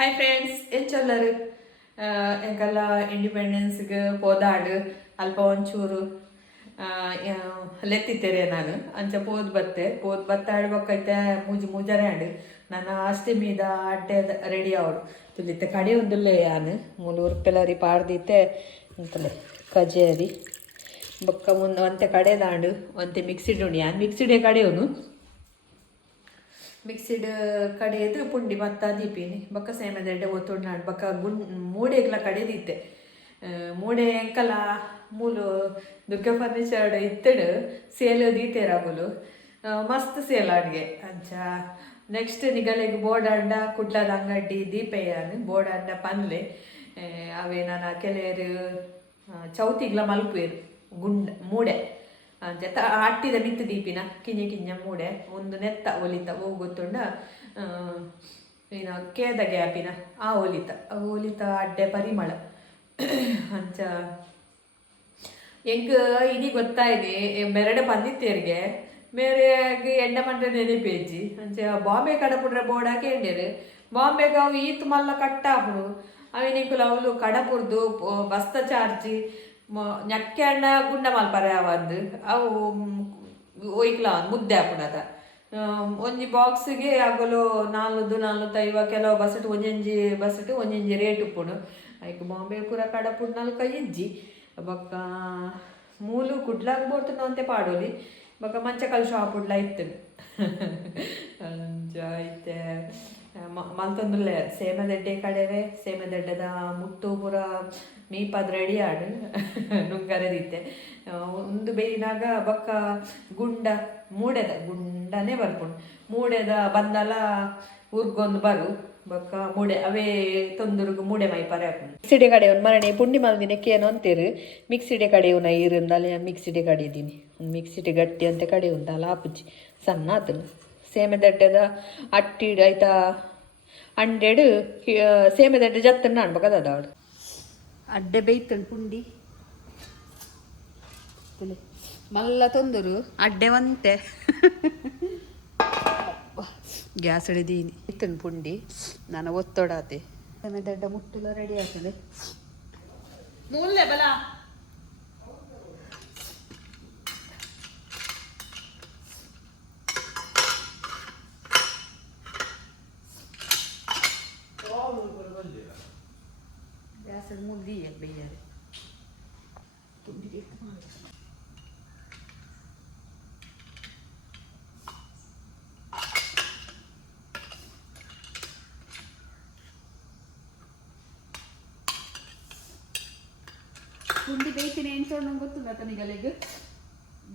Hi friends ಎಂಚಲ್ಲರು ಎಂಕಲ್ಲ ಇಂಡಿಪೆಂಡೆನ್ಸ್ಗೆ ಹೋದಾಡು ಅಲ್ಪ ಒಂಚೂರು ಲೆತ್ತಿತ್ತೇರೆ ನಾನು ಅಂಚ ಪೋದ್ ಬತ್ತಾಡು ಬಕ್ಕೈತೆ ಮುಜರೆ ಆಡು ನಾನು ಅಷ್ಟೇ ಮೀದ ಅಡ್ಡೆ ರೆಡಿ ಆವಡು ತುಲಿತ್ತೆ ಕಡೆ ಒಂದುಲ್ಲೆ ಯಾನು ಮೂಲೂರು ಪೆಲರಿ ಪಾಡ್ದಿತ್ತೆ ಅಂತಲೇ ಕಜೇರಿ ಬೊಕ್ಕ ಮುಂದೆ ಒಂತೆ ಕಡೆ ದಾಂಡು ಒಂತೆ ಮಿಕ್ಸಿಡ್ ಉಂಡು ಯಾನು ಮಿಕ್ಸಿಡೆ ಕಡೆಯವನು ಮಿಕ್ಸಿಡ್ ಕಡೆಯದು ಪುಂಡಿ ಮತ್ತ ದೀಪಿನಿ ಬೊಕ್ಕ ಸೇಮೆದೆಡ್ಡೆ ಒತ್ತುಂಡು ಬೊಕ್ಕ ಮೂಡೆಗ್ಲ ಕಡೆದಿತ್ತೆ ಮೂಡೆ ಎಂಕಲ ಮೂಲು ದುರ್ಗಾ ಫರ್ನಿಚರ್ ಇತ್ತಡು ಸೇಲ್ ದೀತೆರಾಗುಲು ಮಸ್ತ್ ಸೇಲ್ ಅಡ್ಗೆ ಅಂಚ ನೆಕ್ಸ್ಟ್ ನಿಗಲೆಗ್ ಬೋರ್ಡ್ ಅಂಡ ಕುಡ್ಲದ ಅಂಗಡಿ ದೀಪೆಯಾನು ಬೋರ್ಡ್ ಅಂಡ ಪನ್ಲೆ ಅವೇ ನಾನು ಕೆಲವರು ಚೌತಿಗ್ಲ ಮಲ್ಪುವೆರು ಮೂಡೆ ಅಂಚೆ ಅಟ್ಟಿದ ಮಿತ್ತು ದೀಪಿನ ಕಿಂಜ ಮೂಡೆ ಒಂದು ನೆತ್ತ ಒಲಿತ ಹೋಗುತ್ತುಂಡ ಏನು ಕೇದ ಗ್ಯಾಪಿನ ಆ ಒಲಿತ ಅಡ್ಡೆ ಪರಿಮಳ ಅಂಚ ಎಂಕ್ ಇನಿ ಗೊತ್ತಾಯ್ನಿ ಮೆರಡೆ ಬಂದಿತ್ತೇರಿಗೆ ಮೇರೆಗೆ ಎಂಡ ಮಂಡ್ರೆ ನೆನಪೇಜಿ ಅಂಚ ಬಾಂಬೆ ಕಡಪುಡ್ರೆ ಬೋಡಾಕೆ ಎಂಡೇರು ಬಾಂಬೆಗೆ ಅವು ಈತ್ ಮಲ್ಲ ಕಟ್ಟಾಪುಡು ಅವಿನಿಕುಲು ಅವಳು ಕಡಪುರ್ದು ಬಸ್ತ ಚಾರ್ಜಿ ñakke ಅಣ್ಣ ಗುಂಡ ಮಲ್ಪರೆ ಅವಂದು ಅವು ಒಯ್ಕ್ಲ ಮುದ್ದೆ ಹಾಪುಣದ ಒಂಜಿ ಬಾಕ್ಸಿಗೆ ಆಗಲು 4-4 ಕೆಲವು ಬಸಟ್ ಒಂಜೊಂಜಿ ಬಸಟ್ ಒಂಜೊಂಜಿ ರೇಟ್ ಉಪ್ಪುಂಡು ಐಕ್ ಬಾಂಬೆ ಪೂರ ಕಡಪುಂಡು 4 ಇಜ್ಜಿ ಬೊಕ್ಕ ಮೂಲು ಕುಡ್ಲಾಗ ಬೋಡ್ತುಂಡು ಅಂತೆ ಪಾಡೋಲಿ ಬೊಕ್ಕ ಮಂಚಕಲ್ ಶಾಪುಡ್ಲ ಇತ್ತು ಐತೆ ಮಲ್ತೊಂದುಲ್ಲೆ ಸೇಮೆದೆಡ್ಡೆ ಕಡೆವೆ ಸೇಮೆದೆಡ್ಡೆದ ಮುಟ್ಟು ಪೂರ ಮೀಪದ್ ರೆಡಿ ಆಡು ನುಂಗರೆದಿತ್ತೆ ಒಂದು ಬೇಯಿನಾಗ ಬೊಕ್ಕ ಗುಂಡನೇ ಬರ್ಪುಂಡು ಮೂಡೆದ ಬಂದಲ ಊರ್ಗೊಂದು ಬರು ಬೊಕ್ಕ ಮೂಡೆ ಅವೇ ತೊಂದರೆಗೂ ಮೂಡೆ ಮೈಪರೆ ಹಾಕೊಂಡು ಮಿಕ್ಸಿಡೆ ಕಡೆ ಒಂದು ಮರಣೆ ಪುಂಡಿ ಮಲ್ದಿನಕ್ಕೆ ಏನು ಅಂತೀರು ಮಿಕ್ಸಿಡೆ ಕಡೆ ಉನ ಇರಂದಲ್ಲಿ ಮಿಕ್ಸಿಡೆ ಕಡಿದೀನಿ ಒಂದು ಮಿಕ್ಸಿಡೆ ಗಟ್ಟಿ ಅಂತ ಕಡೆ ಉಂಟಲ್ಲ ಆಪುಜಿ ಸಣ್ಣ ಆತನು ಸೇಮೆದಡ್ಡದ ಅಟ್ಟಿಡು ಆಯ್ತಾ 100 ಸೇಮೆದಡ್ಡೆ ಜತ್ತನ್ನ ಅನ್ಬೇಕದ ಅವಳು ಅಡ್ಡೆ ಬೇಯ್ತಂಡು ಪುಂಡಿ ಮಲ್ಲ ತೊಂದರು ಅಡ್ಡೆ ಒಂತೆ ಗ್ಯಾಸ್ ಹಿಡಿದೀನಿ ಇತ್ತನು ಪುಂಡಿ ನಾನು ಒತ್ತೊಡಾತೆ ಸೇಮೆದಡ್ಡ ಮುಟ್ಟುಲ ರೆಡಿ ಆಗ್ತದೆ ಮೂಲೆ ಬಲ ಗ್ಯಾಸ್ ಮುಗ್ದಿ ಬೇಯ್ಯಾರೆ ಪುಂಡಿ ಪುಂಡಿ ಬೇಯ್ತೀನಿ ಎಣ್ಸೋಣ ನಂಗೆ ಗೊತ್ತಿಲ್ಲ ತನಿಗಲೆಗೆ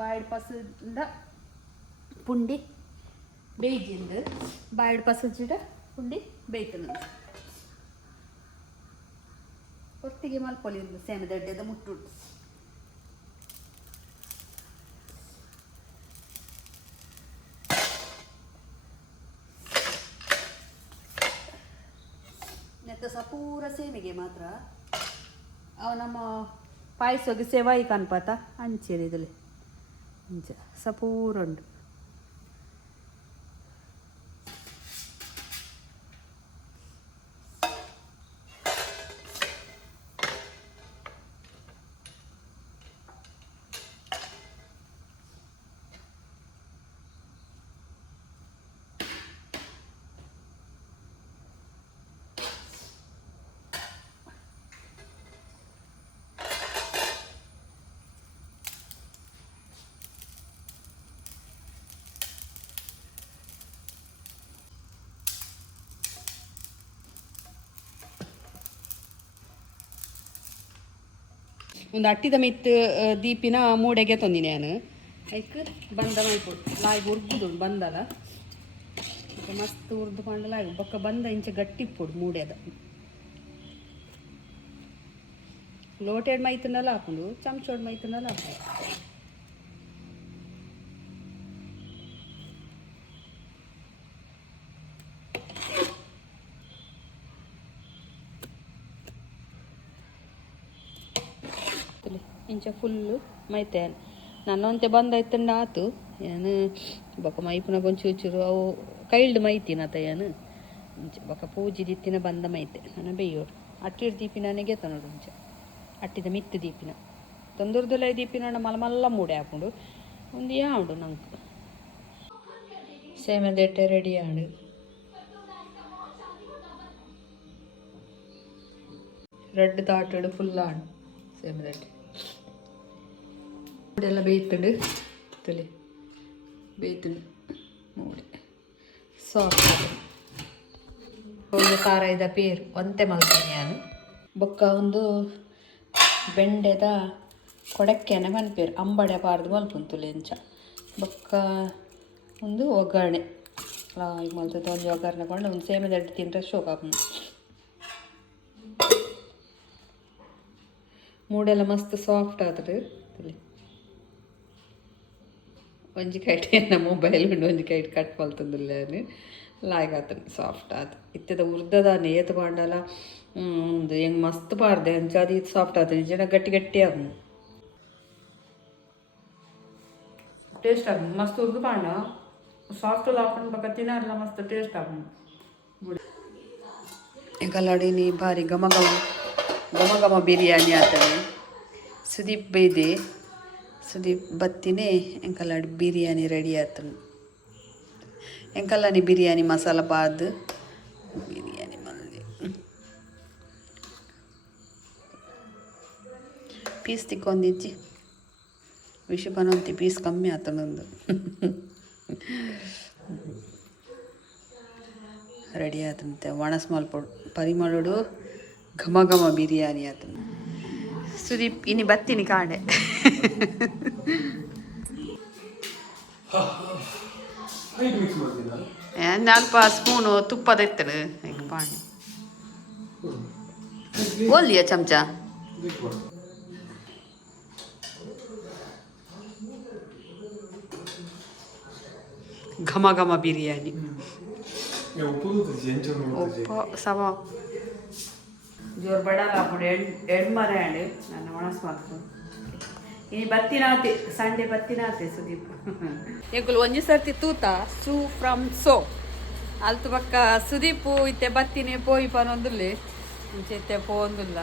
ಬಾಯ್ಡ್ ಪಸದ ಪುಂಡಿ ಬೇಯ್ಜಿಂದು ಬಾಯ್ಡ್ ಪಸಜಿಡ ಪುಂಡಿ ಬೇಯ್ತನ ಒಟ್ಟಿಗೆ ಮಲ್ಪೊಲಿ ಒಂದು ಸೇಮೆದಡ್ಡೆದ ಮುಟ್ಟುಂಟು ನೆತ್ತ ಸಪೂರ ಸೇಮಿಗೆ ಮಾತ್ರ ಅವು ನಮ್ಮ ಪಾಯಸಗೆ ಸೇವಾಯಿ ಕನ್ಪಾತ ಅಂಚೇರಿದಲ್ಲಿ ಅಂಚ ಸಪೂರ ಉಂಡು ಒಂದು ಅಟ್ಟಿದ ಮಿತ್ತು ದೀಪಿನ ಮೂಡೆಗೆ ತಂದಿನಿ ನಾನು ಐಕ್ ಬಂದ ಮೈಪುಡು ಲಾಯ್ ಉರ್ಗುದುಂಡು ಬಂದಲ ಮಸ್ತ್ ಉರ್ದು ಪಂಡಲ ಬೊಕ್ಕ ಬಂದ ಇಂಚ ಗಟ್ಟಿ ಪುಡು ಮೂಡೆದ ಲೋಟೆಡ್ ಮೈತನಲ್ಲ ಹಾಕೊಂಡು ಚಮಚೋಡ್ ಮೈತನಲ್ಲ ಹಾಕೊಂಡು ಇಂಚ ಫುಲ್ಲು ಮೈತೇನೆ ನನ್ನೊಂತೆ ಬಂದಾಯ್ತಂಡ ಆತು ಏನು ಬೊಕ್ಕ ಮೈಪುನ ಕೊಂಚೂರು ಅವು ಕೈಲ್ಡ್ ಮೈತಿನ ಏನು ಮುಂಚೆ ಬೊಕ್ಕ ಪೂಜಿ ದಿತ್ತಿನ ಬಂದ ಮೈತೆ ನನ್ನ ಬೇಯೋರು ಅಟ್ಟಿಡ್ ದೀಪಿನಾನೆ ಗೆತ ನೋಡು ಮುಂಚೆ ಅಟ್ಟಿದ ಮಿತ್ತು ದೀಪಿನ ತೊಂದೂರ್ದಲ್ಲ ದೀಪಿನ ಮಲ್ಲ ಮೂಡೆ ಹಾಕೊಂಡು ಒಂದು ಯಾವುದು ನಂಗೆ ಸೇಮೆದೆಟ್ಟೆ ರೆಡಿ ಆಡು ರೆಡ್ ತಾಟಡು ಫುಲ್ ಆಡು ಸೇಮೆದೆಟ್ಟೆ ಮೂಡೆಲ್ಲ ಬೇಯ್ತುಂಡು ತಲೆ ಬೇಯ್ತುಂಡು ಮೂಡೆ ಸಾಫ್ಟ್ ಒಂದು ಖಾರ ಇದ್ದ ಪೇರು ಒಂತೆ ಮಲ್ತೀನಿ ನಾನು ಬೊಕ್ಕ ಒಂದು ಬೆಂಡೆದ ಕೊಡಕ್ಕೆನೆ ಮಲ್ಪೇರು ಅಂಬಡೆ ಪಾರ್ದು ಮಲ್ಪುಂಡು ತುಲೆ ಇಂಚ ಬೊಕ್ಕ ಒಂದು ಒಗ್ಗರಣೆ ಈಗ ಮಲ್ತದ ಒಂದು ಒಗ್ಗರಣೆ ಕೊಂಡು ಒಂದು ಸೇಮೆದೆಟ್ಟೆ ತಿಂದರೆ ಶೋಕಾಪು ಮೂಡೆಲ್ಲ ಮಸ್ತ್ ಸಾಫ್ಟ್ ಆತದು ತಲೆ ಒಂಜಿ ಕೈಟ್ ನನ್ನ ಮೊಬೈಲ್ ಉಂಡು ಒಂಜಿ ಕೈಟ್ ಕಟ್ ಮಲ್ತಂದಿಲ್ಲ ಲಾಯ್ಕ್ ಆತನು ಸಾಫ್ಟ್ ಆತು ಇತ್ತದ ಉರ್ದದಾನೆ ಏತು ಪಾಂಡಲ ಒಂದು ಹೆಂಗೆ ಮಸ್ತ್ ಪಾಡ್ದೆ ಅಂಚ ಅದು ಇದು ಸಾಫ್ಟ್ ಆತು ನಿಜನ ಗಟ್ಟಿ ಗಟ್ಟಿ ಆಗ ಟೇಸ್ಟ್ ಆಗ ಮಸ್ತ್ ಉರ್ದು ಪಾಂಡ ಸಾಫ್ಟ್ ಹಾಕೊಂಡು ಬಕ್ಕ ತಿನ್ನಲ್ಲ ಮಸ್ತ್ ಟೇಸ್ಟ್ ಆಗ ಕಲ್ಲಾಡಿನಿ ಭಾರಿ ಘಮ ಘಮ ಘಮ ಘಮ ಬಿರಿಯಾನಿ ಆಗ್ತದೆ ಸುದೀಪ್ ಬೈದೆ ಸುದೀಪ್ ಬತ್ತಿನೇ ಎಂಕಲ್ಲಾಡಿ ಬಿರಿಯಾನಿ ರೆಡಿ ಆತನು ಎಂಕಲ್ಲಾನಿ ಬಿರಿಯಾನಿ ಮಸಾಲ ಪಾದು ಬಿರಿಯಾನಿ ಮಲ್ದಿ ಪೀಸ್ ತಿಕ್ಕೊಂದಿಜ್ಜಿ ವಿಷ ಪನೊಂತಿ ಪೀಸ್ ಕಮ್ಮಿ ಆತನೊಂದು ರೆಡಿ ಆತಂತೆ ಒಣಸ್ ಮಲ್ಪೊಡು ಪರಿಮಳಡು ಘಮ ಘಮ ಬಿರಿಯಾನಿ ಆತನು ಸುದೀಪ್ ಇನಿ ಬತ್ತೀನಿ ಕಾಣೆ ನಾಲ್ಪ ಸ್ಪೂನು ತುಪ್ಪದ ಎತ್ತಡು ಈಗ ಪಾಣಿ ಒಲ್ಲಿಯ ಚಮಚ ಘಮ ಘಮ ಬಿರಿಯಾನಿ ಉಪ್ಪು ಸಮ ಜೋರು ಬಡಲ್ಲ ಹಾಕೊಂಡು ಎಣ್ಣು ಮರ ಹ್ಯಾಂಡು ನನ್ನ ಒಣಸ್ ಮಾಡ್ಕೊಂಡು ಇನ್ನು ಬತ್ತಿನಾತೆ ಸಂಡೆ ಬತ್ತಿನಾತೆ ಸುದೀಪ್ ಎಂಕುಲು ಒಂಜಿ ಸರ್ತಿ ತೂತ ಸೂ ಫ್ರಮ್ ಸೋ ಅಲ್ತು ಪಕ್ಕ ಸುದೀಪು ಇತ್ತೆ ಬತ್ತಿನೇ ಪೋಯಿ ಪನೊಂದುಲ್ಲೆ ಮುಂಚೆ ಇತ್ತೆ ಪೋಂದುಲ್ಲ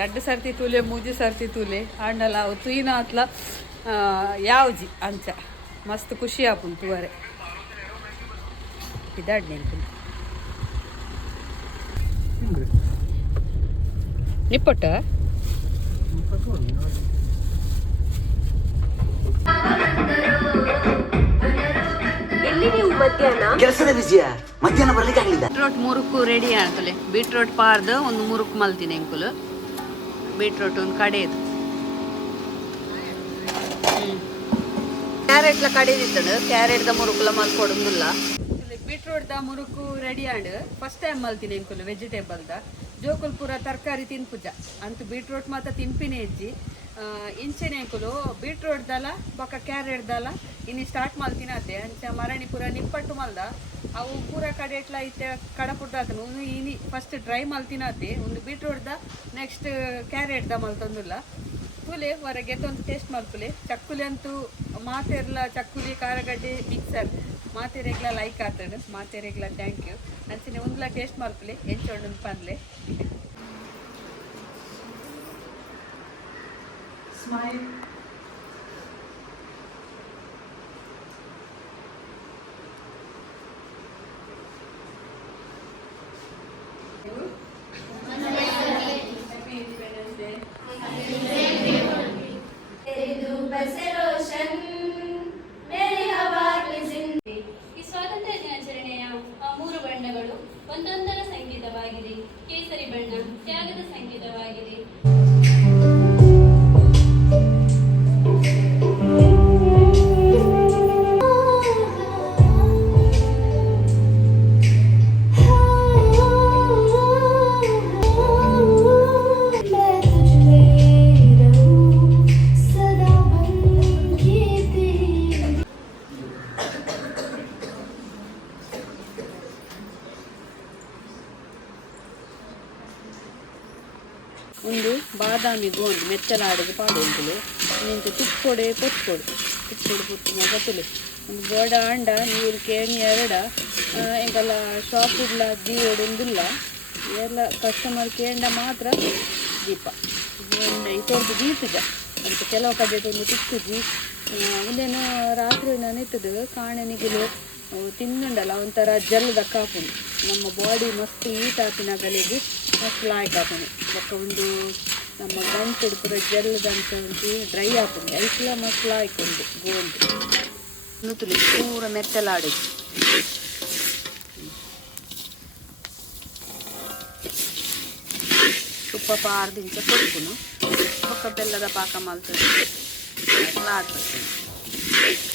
ರಡ್ಡು ಸರ್ತಿ ತೂಲೆ ಮೂಜಿ ಸರ್ತಿ ತೂಲೆ ಆಂಡಲ ಅವು ತುಯಿನ ಅತ್ಲ ಯಾವ್ಜಿ ಅಂಚ ಮಸ್ತ್ ಖುಷಿ ಆಪುಂಡು ತೂವರೆ ಇದಾಡ್ ನೆನ್ಪುಂಡು ನಿಪ್ಪಟ್ಟ ಎಲ್ಲಿ ನೀವು ಮಧ್ಯಾಹ್ನ ಕೆಲಸದ ಬಿಸಿಯ ಮಧ್ಯಾಹ್ನ ಬರ್ಲಿಕ್ಕೆ ಆಗಲಿಲ್ಲ ಬೀಟ್ರೋಟ್ ಮುರುಕು ರೆಡಿ ಆಗ್ತಲೆ ಬೀಟ್ರೋಟ್ ಪಾರ್ದು ಒಂದು ಮುರುಕು ಮಲ್ತೀನಿ ಎಂಕುಲು ಬೀಟ್ರೋಟ್ ಒಂದು ಕಡೆದು ಕ್ಯಾರೆಟ್ಲ ಕಡೆದಿತ್ತಡು ಕ್ಯಾರೆಟ್ದ ಮುರುಕುಲ ಮಲ್ಕೊಡುದಿಲ್ಲ ಬೀಟ್ರೋಟ್ದ ಮುರುಕು ರೆಡಿ ಆಂಡ್ ಫಸ್ಟ್ ಟೈಮ್ ಮಲ್ತೀನಿ ಎಂಕುಲು ವೆಜಿಟೇಬಲ್ದ ಜೋಕುಲ್ ಪೂರ ತರಕಾರಿ ತಿನ್ಪುಜ ಅಂತ ಬೀಟ್ರೋಟ್ ಮಾತ ತಿನ್ಪಿನೇ ಹೆಜ್ಜಿ ಇಂಚಿನ ಎಂಕುಲು ಬೀಟ್ರೋಟ್ ದಲ ಬೊಕ್ಕ ಕ್ಯಾರೆಟ್ ದಲ ಇನ್ನು ಸ್ಟಾರ್ಟ್ ಮಲ್ತಿನತೆ ಅಂಚ ಮರಣಿ ಪೂರ ನಿಪ್ಪಟ್ಟು ಮಲ್ದ ಅವು ಪೂರ ಕಡೆಟ್ಲ ಐತೆ ಕಡಪುಡ್ದಾತನು ಒಂದು ಇನಿ ಫಸ್ಟ್ ಡ್ರೈ ಮಲ್ತಿನತೆ ಒಂದು ಬೀಟ್ರೋಟ್ದ ನೆಕ್ಸ್ಟ್ ಕ್ಯಾರೆಟ್ದ ಮಲ್ತೊಂದುಲ್ಲ ತುಲೆ ಹೊರಗೆ ಒಂದು ಟೇಸ್ಟ್ ಮಲ್ಪುಲೆ ಚಕ್ಕುಲಿ ಅಂತೂ ಮಾತೆರ್ಲ ಚಕ್ಕುಲಿ ಖಾರಗಡ್ಡೆ ಮಿಕ್ಸರ್ ಮಾತೆರೆಗ್ಲ ಲೈಕ್ ಆತಡು ಮಾತೆರೆಗ್ಲ ಥ್ಯಾಂಕ್ ಯು ಅಂಚನೆ ಒಂದ್ಲ ಟೇಸ್ಟ್ ಮಲ್ಪುಲೆ ಎಂಚೊಂಡು ಪನ್ಲೆ ಸ್ಮೈಲ್ ಈ ಸ್ವಾತಂತ್ರ್ಯ ದಿನಾಚರಣೆಯ ಮೂರು ಬಣ್ಣಗಳು ಒಂದೊಂದರ ಸಂಕೇತವಾಗಿದೆ. ಕೇಸರಿ ಬಣ್ಣ ತ್ಯಾಗದ ಸಂಕೇತವಾಗಿದೆ. ಒಂದು ಬಾದಾಮಿ ಗೋಂದು ಮೆಚ್ಚಲಾಡಿಗೆ ಪಾಡು ಉಂಟು ನಿಂತು ತುಪ್ಪೊಡೆ ಪೊತ್ಕೊಡು ತುಪ್ಪೊಡು ಪುತ್ತಿನ ಗೊತ್ತುಲೆ ಒಂದು ಬೋಡ ಅಂಡ ನೀರು ಕೇಣಿ ಎರಡ ಎಂಕಲ್ಲ ಶಾಪ್ ಇಲ್ಲ ದೀವೊಂದಿಲ್ಲ ಎಲ್ಲ ಕಸ್ಟಮರ್ ಕೇಂಡ ಮಾತ್ರ ದೀಪ ಇತ್ತೊಂದು ದೀಪದ ಅಂತ ಕೆಲವು ಕಡೆ ಒಂದು ತಿಕ್ಕುಜಿ ಒಂದೇನು ರಾತ್ರಿ ನಾನು ಇತ್ತದು ಕಾಣೆನಿಗಿಲು ತಿನ್ನುಂಡಲ್ಲ ಒಂಥರ ಜಲ್ದ ಕಾಪುಂಡು ನಮ್ಮ ಬಾಡಿ ಮಸ್ತ್ ಈಟ್ ಆಪಿನ ಗಲೆಗೆ ಮಸ್ತ್ ಲಾಯ್ಕ್ ಆಪುಂಡು ಬೊಕ್ಕ ಒಂದು ನಮ್ಮ ಗಂಟೆಡು ಪೂರ ಜಲ್ದಂತ ಉಂಟು ಡ್ರೈ ಆಪುಂಡು ಐಕ್ಲ ಮಸ್ತ್ ಲಾಯ್ಕ್ ಉಂಡು ಗೋಂದು ನೂತುಲಿ ಪೂರ ಮೆತ್ತಲಾಡು ತುಪ್ಪ ಪಾರ್ದಿಂಚ ಕೊಡುಪುನು ಬೊಕ್ಕ ಬೆಲ್ಲದ ಪಾಕ ಮಲ್ತದೆ ಎಲ್ಲ ಆಗ್ತದೆ